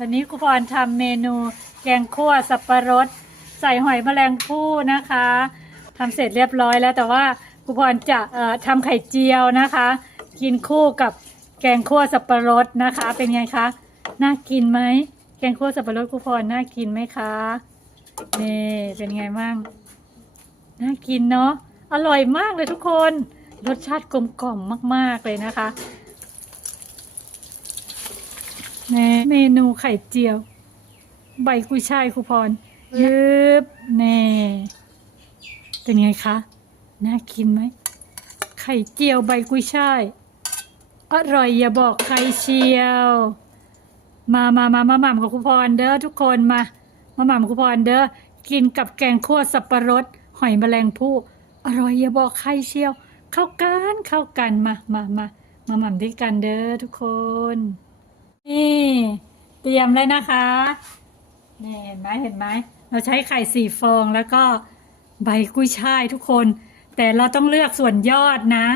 วันนี้ครูพรทำเมนูแกงคั่วสับปะรด ใส่หอยแมลงภู่นะคะทำเสร็จเรียบร้อยแล้วแต่ว่าครูพรจะทำไข่เจียวนะคะ กินคู่กับแกงคั่วสับปะรดนะคะ เป็นไงคะน่ากินไหมแกงคั่วสับปะรดครูพรน่ากินไหมคะนี่เป็นไงมั่งน่ากินเนาะอร่อยมากเลยทุกคน รสชาติกลมกล่อมมาก ๆ เลยนะคะ แม่เมนูไข่เจียว ใบกุยช่ายครูพรยืบแน่เป็นไงคะ น่ากินไหม ไข่เจียวใบกุยช่าย อร่อยอย่าบอกใครเชียว มามามามาหม่ำกับครูพรเด้อทุกคนมา มาหม่ำครูพรเด้อ กินกับแกงคั่วสับปะรด หอยแมลงภู่อร่อยอย่าบอกใครเชียว เข้ากันเข้ากันมามามามาหม่ำด้วยกันเด้อทุกคน นี่เตรียมเลยนะคะนี่เห็นไหมเห็นไหมเราใช้ไข่สี่ฟองแล้วก็ใบกุ้ยช่ายทุกคน แต่เราต้องเลือกส่วนยอดนะ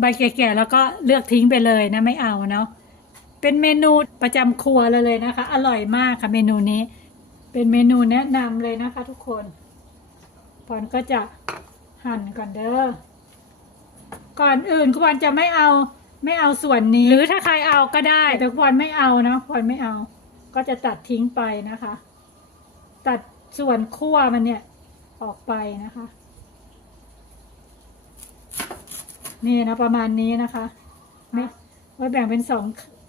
ใบแก่ๆแล้วก็เลือกทิ้งไปเลยนะไม่เอาเนาะเป็นเมนูประจำครัวเลยเลยนะคะ อร่อยมากค่ะเมนูนี้ เป็นเมนูแนะนำเลยนะคะ ทุกคนพรก็จะหั่นก่อนเด้อก่อนอื่นคุณพรจะไม่เอา ไม่เอาส่วนนี้ หรือถ้าใครเอาก็ได้ แต่คุณพรไม่เอานะพรไม่เอา ก็จะตัดทิ้งไปนะคะ ตัดส่วนขั้วมันเนี่ยออกไปนะคะ นี่นะประมาณนี้นะคะไม่ไว้แบ่งเป็นสอง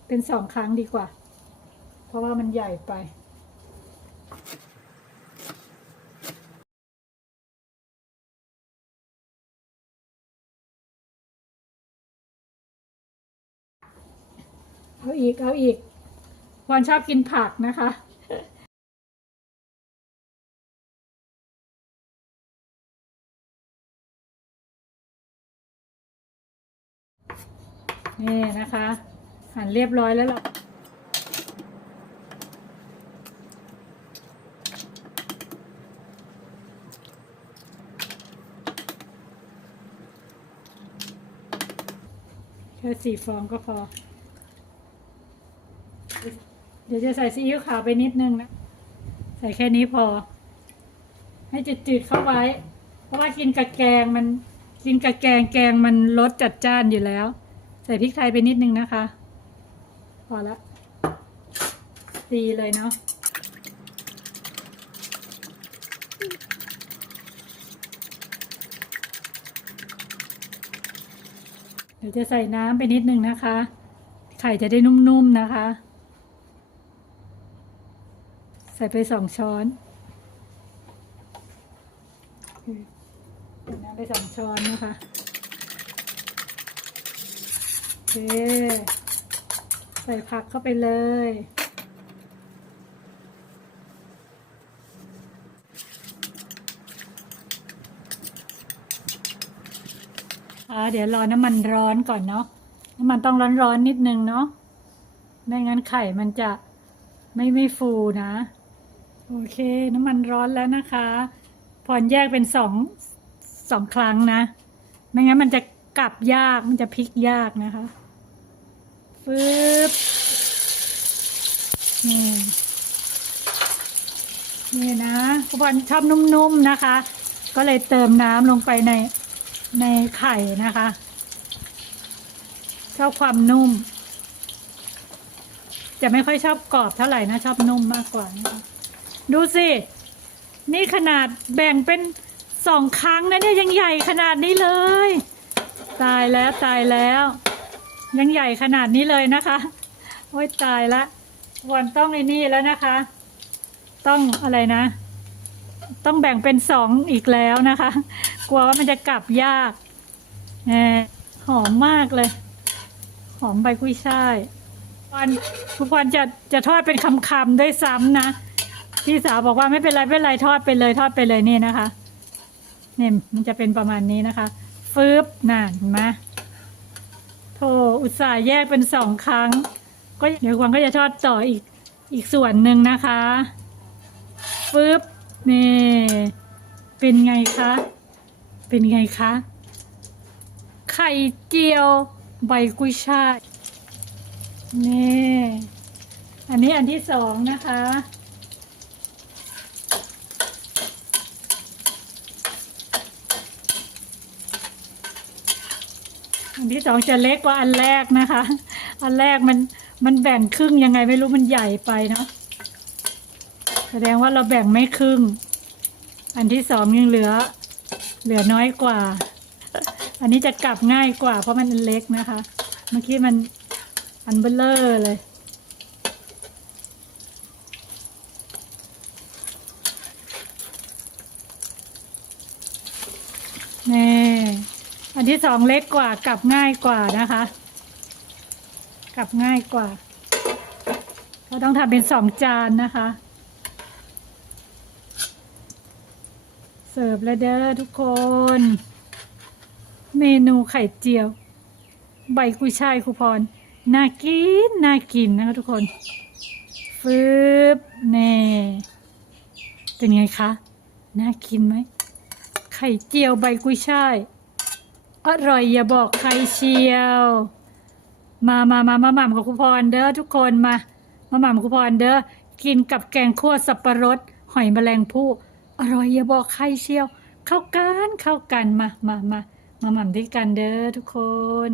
เป็นสองครั้งดีกว่า เพราะว่ามันใหญ่ไป เอาอีกเอาอีกพรชอบกินผักนะคะนี่นะคะ หั่นเรียบร้อยแล้วเราแค่สี่ฟองก็พอ เดี๋ยวจะใส่ซีอิ๊วขาวไปนิดนึงนะ ใส่แค่นี้พอ ให้จืดๆเข้าไว้ เพราะว่ากินกับแกงมัน กินกับแกงแกงมันรสจัดจ้านอยู่แล้ว ใส่พริกไทยไปนิดนึงนะคะ พอละตีเลยเนาะเดี๋ยวจะใส่น้ำไปนิดนึงนะคะ ไข่จะได้นุ่มๆนะคะ ใส่ไปสองช้อนน้ำไปสองช้อนนะคะโอเคใส่ผักเข้าไปเลยอ่าเดี๋ยวรอน้ำมันร้อนก่อนเนาะ น้ำมันต้องร้อนๆนิดนึงเนาะ ไม่งั้นไข่มันจะไม่ไม่ฟูนะ โอเค น้ำมันร้อนแล้วนะคะพรแยกเป็นสองสองครั้งนะ ไม่งั้นมันจะกลับยาก มันจะพลิกยากนะคะ ฟืบนี่นี่นะคุณบอลชอบนุ่มๆนะคะ ก็เลยเติมน้ำลงไปในในไข่นะคะ ชอบความนุ่ม จะไม่ค่อยชอบกรอบเท่าไหร่นะ ชอบนุ่มมากกว่านะคะ ดูสิ นี่ขนาดแบ่งเป็นสองครั้งนะเนี่ยยังใหญ่ขนาดนี้เลย ตายแล้วตายแล้ว ยังใหญ่ขนาดนี้เลยนะคะโอ้ยตายละวันต้องไอ้นี่แล้วนะคะ ต้องอะไรนะ ต้องแบ่งเป็นสองอีกแล้วนะคะ กลัวว่ามันจะกลับยากแหมหอมมากเลย หอมใบกุ้ยช่ายวันทุกวันจะจะทอดเป็นคำๆด้วยซ้ำนะ พี่สาวบอกว่าไม่เป็นไรไม่เป็นไรทอดไปเลยทอดไปเลยนี่นะคะเนี่ยมันจะเป็นประมาณนี้นะคะฟืบน่ะเห็นไหมโธ่อุตส่าห์แยกเป็นสองครั้ง ก็เดี๋ยวควันก็จะทอดต่ออีกอีกส่วนหนึ่งนะคะฟืบนี่เป็นไงคะเป็นไงคะไข่เจียวใบกุยช่ายนี่ อันนี้อันที่สองนะคะ อันที่สองจะเล็กกว่าอันแรกนะคะ อันแรกมันมันแบ่งครึ่งยังไงไม่รู้มันใหญ่ไปเนาะแสดงว่าเราแบ่งไม่ครึ่ง อันที่สองยังเหลือ เหลือน้อยกว่า อันนี้จะกลับง่ายกว่าเพราะมันอันเล็กนะคะ เมื่อกี้มันอันเบลเลอร์เลย นี่ อันที่สองเล็กกว่ากลับง่ายกว่านะคะ กลับง่ายกว่าเราต้องทำเป็นสองจานนะคะ เสิร์ฟแล้วเด้อทุกคน เมนูไข่เจียว ใบกุยช่ายคูพรน่ากินน่ากินนะคะทุกคนฟืบแน่เป็นไงคะ น่ากินไหม ไข่เจียวใบกุยช่าย อร่อยอย่าบอกใครเชียว มามามามาหม่ำกับครูพรเด้อทุกคนมา มาหม่ำกับครูพรเด้อกินกับแกงคั่วสับปะรด หอยแมลงภู่อร่อยอย่าบอกใครเชียว เข้ากันเข้ากันมามามามาหม่ำด้วยกันเด้อทุกคน